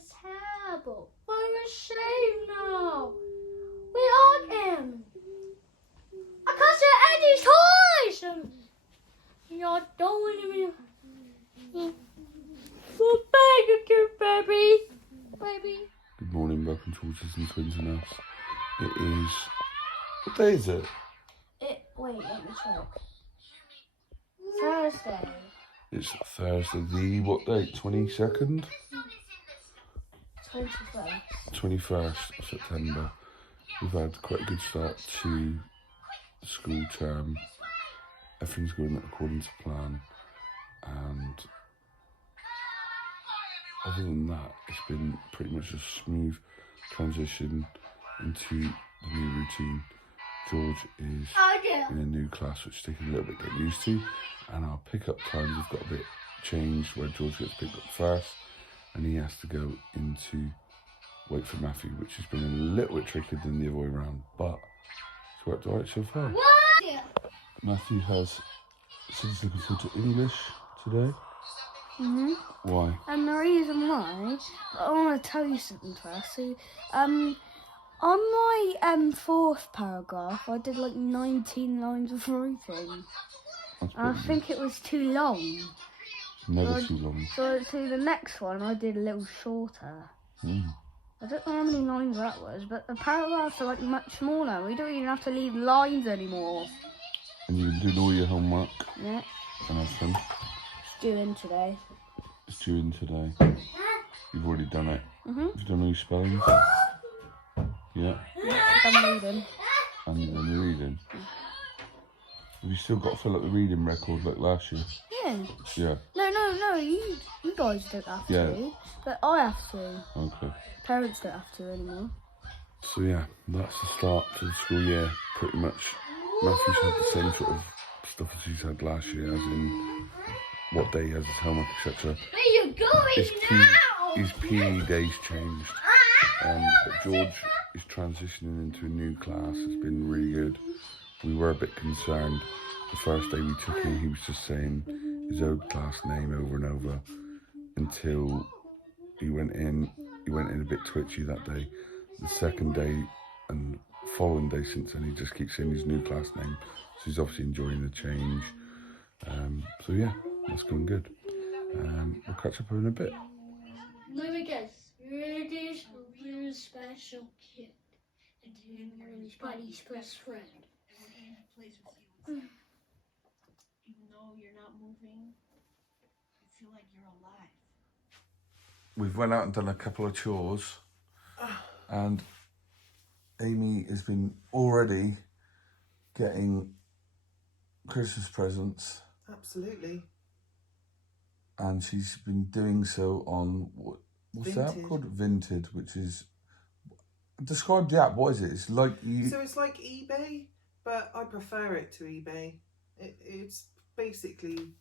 is terrible. We're ashamed now. We like him. I can't say Eddie's toys. You're doing him. Well, thank you, baby. Good morning, welcome to Autism Twins and Us. It is... What day is it? Wait, let me check. Thursday. It's Thursday, the what date? 22nd? 21st. 21st of September. We've had quite a good start to the school term. Everything's going according to plan. And other than that, it's been pretty much a smooth transition into the new routine. George is in a new class, which is taking a little bit to get used to, and our pickup times have got a bit changed, where George gets picked up first, and he has to go into wait for Matthew, which has been a little bit trickier than the other way around, but it's worked alright so far. Yeah. Matthew has said he's looking forward to English today. Why? And the reason why, I want to tell you something first. So, on my fourth paragraph, I did like 19 lines of writing. And I think it was too long. Never too long. So the next one, I did a little shorter. I don't know how many lines that was, but the paragraphs are like much smaller. We don't even have to leave lines anymore. And you've been doing all your homework? Yeah. And everything? It's due in today. It's due in today. You've already done it. Have you done all your spellings? Yeah. I'm reading. And then you're reading. Have you still got to fill up the reading record like last year? Yeah. Yeah. No, you guys don't have to, but I have to. Okay. Parents don't have to anymore. So yeah, that's the start to the school year, pretty much. Matthew's had the same sort of stuff as he's had last year, as in what day he has his homework, etc. Where are you going now? His PE days changed. But George is transitioning into a new class. It's been really good. We were a bit concerned. The first day we took him, he was just saying his old class name over and over until he went in. He went in a bit twitchy that day. The second day and following day since then, he just keeps saying his new class name. So he's obviously enjoying the change. So yeah, that's going good. We'll catch up in a bit. Let me guess. Rudy's a really special kid. And Rudy's buddy's best friend. And he plays with you. Even though you're not moving, you feel like you're alive. We've went out and done a couple of chores, and Amy has been already getting Christmas presents. Absolutely. And she's been doing so on, what's the app called? Vinted, which is, describe the app, what is it? It's like So it's like eBay, but I prefer it to eBay. It's basically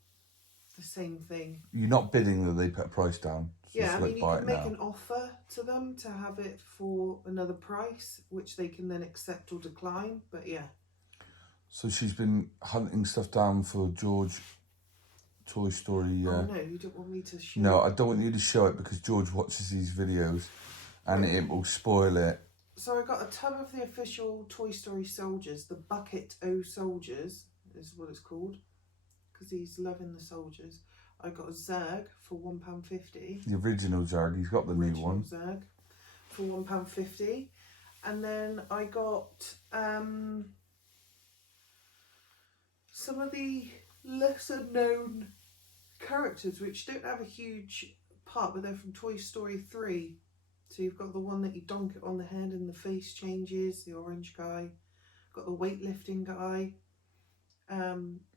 the same thing. You're not bidding that they put a price down. Yeah, I mean, you can make an offer to them to have it for another price, which they can then accept or decline, but yeah. So she's been hunting stuff down for George Toy Story. Oh no, you don't want me to show No, I don't want you to show it because George watches these videos and it will spoil it. So I got a tub of the official Toy Story soldiers, the Bucket O Soldiers is what it's called, because he's loving the soldiers. I got a Zerg for £1.50. The original Zerg, he's got the new one. Zerg for £1.50. And then I got some of the lesser known characters which don't have a huge part, but they're from Toy Story 3. So you've got the one that you donk it on the head and the face changes, the orange guy. Got the weightlifting guy.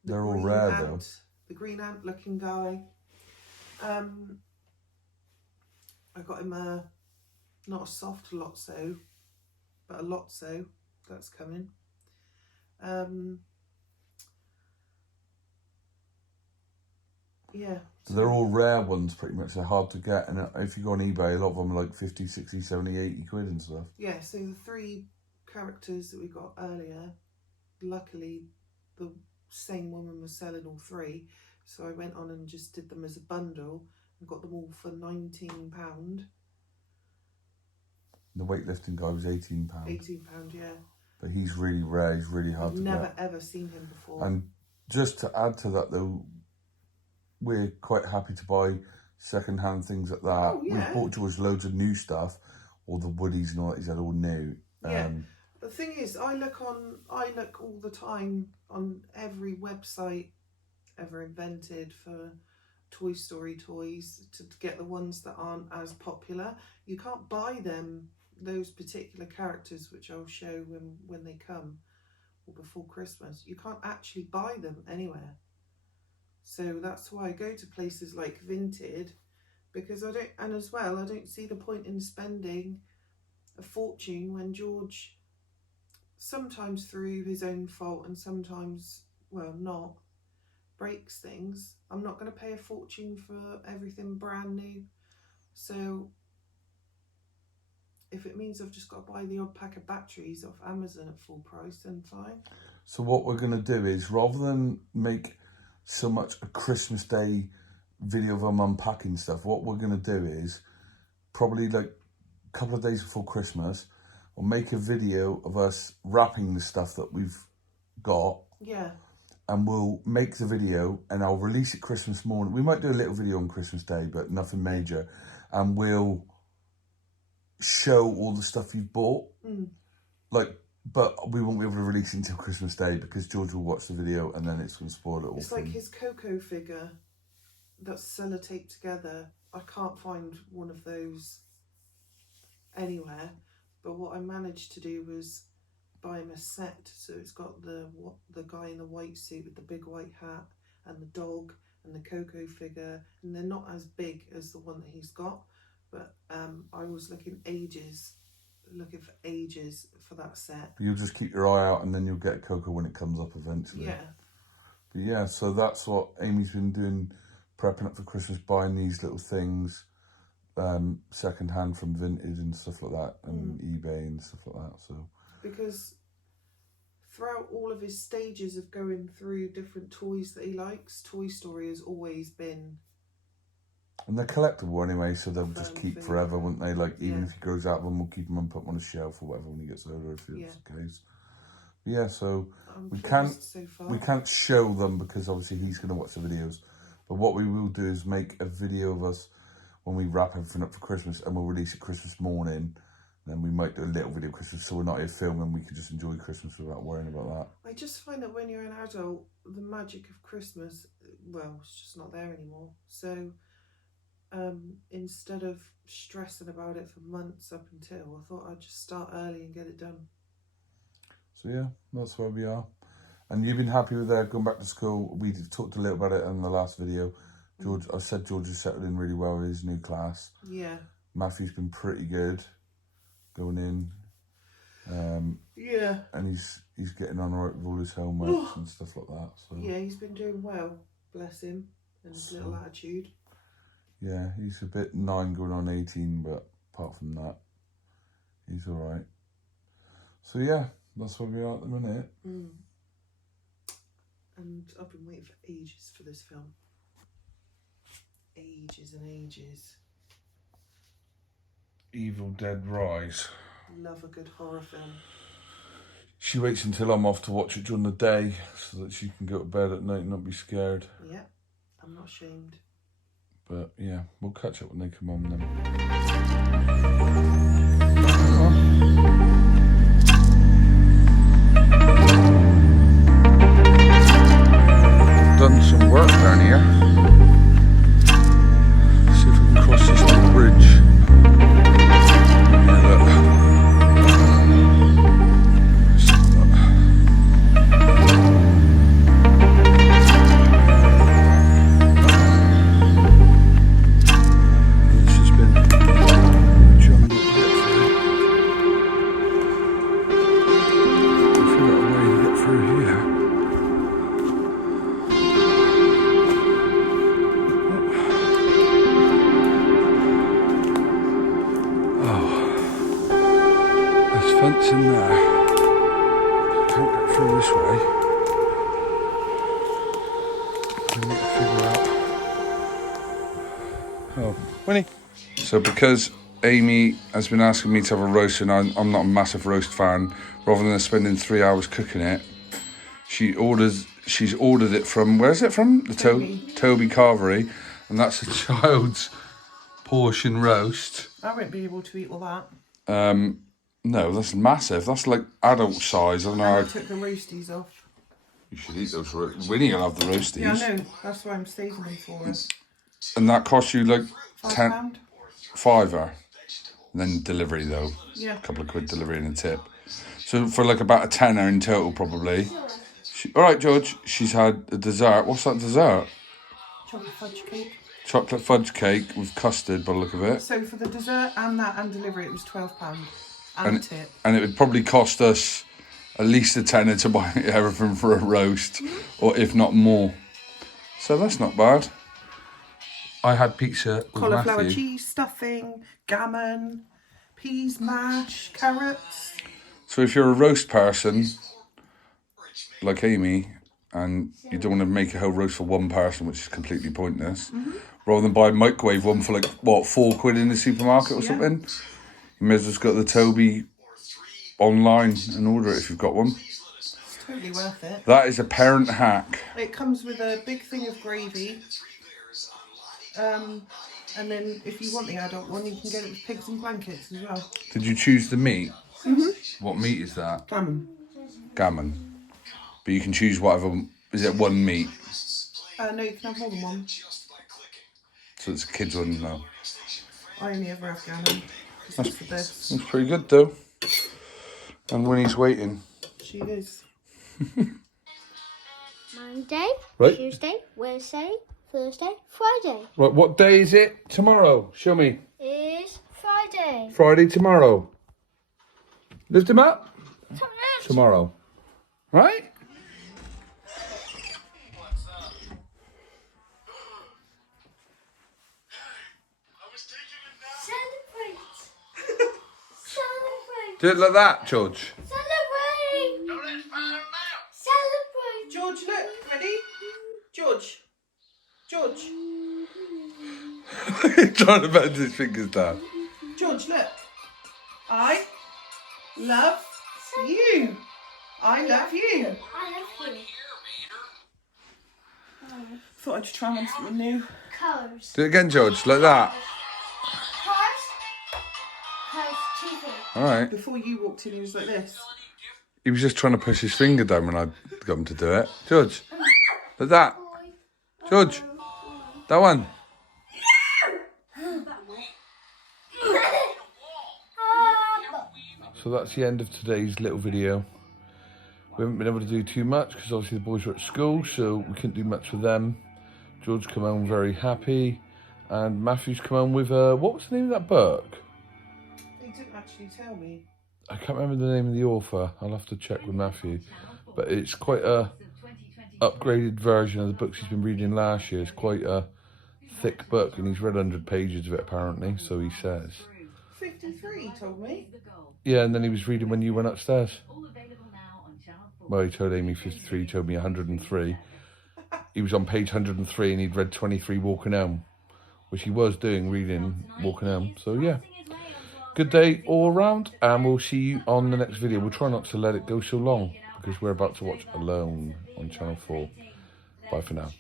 They're all rare though. The green ant looking guy. I got him not a soft Lotso, but a Lotso. That's coming. Yeah. So they're all rare ones pretty much. They're hard to get, and if you go on eBay, a lot of them are like 50, 60, 70, 80 quid and stuff. Yeah, so the three characters that we got earlier, luckily the same woman was selling all three, so I went on and just did them as a bundle and got them all for £19. The weightlifting guy was £18. £18, yeah. But he's really rare. He's really hard I've to never get. ever seen him before. And just to add to that, though, we're quite happy to buy second-hand things like that. Oh, yeah. We've bought George loads of new stuff, all the woodies and all that. He's had all new. Yeah. The thing is, I look all the time on every website ever invented for Toy Story toys to get the ones that aren't as popular. You can't buy them, those particular characters, which I'll show when they come, or before Christmas. You can't actually buy them anywhere. So that's why I go to places like Vinted, because I don't see the point in spending a fortune when George, sometimes through his own fault and sometimes, well, not, breaks things. I'm not going to pay a fortune for everything brand new. So if it means I've just got to buy the odd pack of batteries off Amazon at full price, then fine. So what we're going to do is, rather than make so much a Christmas Day video of them unpacking stuff, what we're going to do is, probably like a couple of days before Christmas, we'll make a video of us wrapping the stuff that we've got. Yeah. And we'll make the video and I'll release it Christmas morning. We might do a little video on Christmas Day, but nothing major. And we'll show all the stuff you've bought. But we won't be able to release it until Christmas Day because George will watch the video and then it's going to spoil it all. It's like his Coco figure that's sellotaped together. I can't find one of those anywhere. But what I managed to do was buy him a set. So it's got the guy in the white suit with the big white hat and the dog and the Coco figure. And they're not as big as the one that he's got. But I was looking for ages for that set. You'll just keep your eye out and then you'll get Coco when it comes up eventually. Yeah. But yeah, so that's what Amy's been doing, prepping up for Christmas, buying these little things, second hand from Vinted and stuff like that, and eBay and stuff like that. So because throughout all of his stages of going through different toys that he likes, Toy Story has always been. And they're collectible anyway, so they'll just keep thing. Forever, won't they? Like, even if he grows out of them, we'll keep them and put them on a shelf or whatever when he gets older, if it's the case. But yeah, so we can't show them because obviously he's going to watch the videos. But what we will do is make a video of us when we wrap everything up for Christmas, and we'll release it Christmas morning. Then we might do a little video Christmas, so we're not here filming. We can just enjoy Christmas without worrying about that. I just find that when you're an adult, the magic of Christmas, well, it's just not there anymore. So instead of stressing about it for months up until, I thought I'd just start early and get it done. So yeah, that's where we are. And you've been happy with going back to school. We talked a little about it in the last video. George, I said George has settled in really well with his new class. Yeah. Matthew's been pretty good going in. Yeah. And he's getting on right with all his homeworks and stuff like that. So yeah, he's been doing well, bless him, and his little attitude. Yeah, he's a bit 9 going on 18, but apart from that, he's all right. So yeah, that's where we are at the minute. And I've been waiting for ages for this film. Ages and ages. Evil Dead Rise. Love a good horror film. She waits until I'm off to watch it during the day so that she can go to bed at night and not be scared. Yeah, I'm not ashamed. But yeah, we'll catch up when they come on then. Done some work down here. See if we can cross this little bridge. Yeah, look. Fence in there. Can't get through this way. We need to figure out. Oh, Winnie. So because Amy has been asking me to have a roast, and I'm not a massive roast fan. Rather than spending 3 hours cooking it, she's ordered it from, where's it from? The Toby Carvery, and that's a child's portion roast. I won't be able to eat all that. No, that's massive. That's like adult size. I don't know. And I took the roasties off. You should eat those. Winnie will have the roasties. Yeah, I know. That's why I'm saving them for us. And that costs you like £5. £5. And then delivery though. Yeah. A couple of quid delivery and a tip. So for like about a tenner in total probably. All right, George. She's had a dessert. What's that dessert? Chocolate fudge cake. Chocolate fudge cake with custard by the look of it. So for the dessert and that and delivery, it was £12 and a tip. And it would probably cost us at least a tenner to buy everything for a roast, or if not more. So that's not bad. I had pizza with Cauliflower Matthew. cheese, stuffing, gammon, peas, mash, carrots. So if you're a roast person, like Amy, and you don't want to make a whole roast for one person, which is completely pointless, rather than buy a microwave one for like, what, £4 in the supermarket or something, you may as well just go to the Toby online and order it if you've got one. It's totally worth it. That is a parent hack. It comes with a big thing of gravy. And then if you want the adult one, you can get it with pigs and blankets as well. Did you choose the meat? What meat is that? Gammon. Gammon. But you can choose whatever. Is it one meat? No, you can have more than one. So it's a kid's one now. I only ever have gammon. It's for this. That's pretty good though. And Winnie's waiting. She is. Monday, Right. Tuesday, Wednesday, Thursday, Friday. Right, what day is it? Tomorrow. Show me. Is Friday. Friday tomorrow. Lift him up? Tomorrow. Right? Celebrate. Celebrate. Do it like that, George. Celebrate. Celebrate. George, look. Ready? George. George. He's trying to bend his fingers down. George, look. I love you. I love you. I love you. Thought I'd just try on something new. Colours. Do it again, George, like that. Colours TV. All right. Before you walked in, he was like this. He was just trying to push his finger down when I got him to do it. George, like that. George, that one. So that's the end of today's little video. We haven't been able to do too much because obviously the boys were at school, so we couldn't do much with them. George come home very happy, and Matthew's come home with what was the name of that book? They didn't actually tell me. I can't remember the name of the author. I'll have to check with Matthew. But it's quite a upgraded version of the books he's been reading last year. It's quite a thick book, and he's read 100 pages of it apparently, so he says. 53, he told me. Yeah, and then he was reading when you went upstairs. Well, he told Amy 53, he told me 103. He was on page 103 and he'd read 23 walking home, which he was doing, reading, walking home. So yeah, good day all around, and we'll see you on the next video. We'll try not to let it go so long because we're about to watch Alone on Channel 4. Bye for now.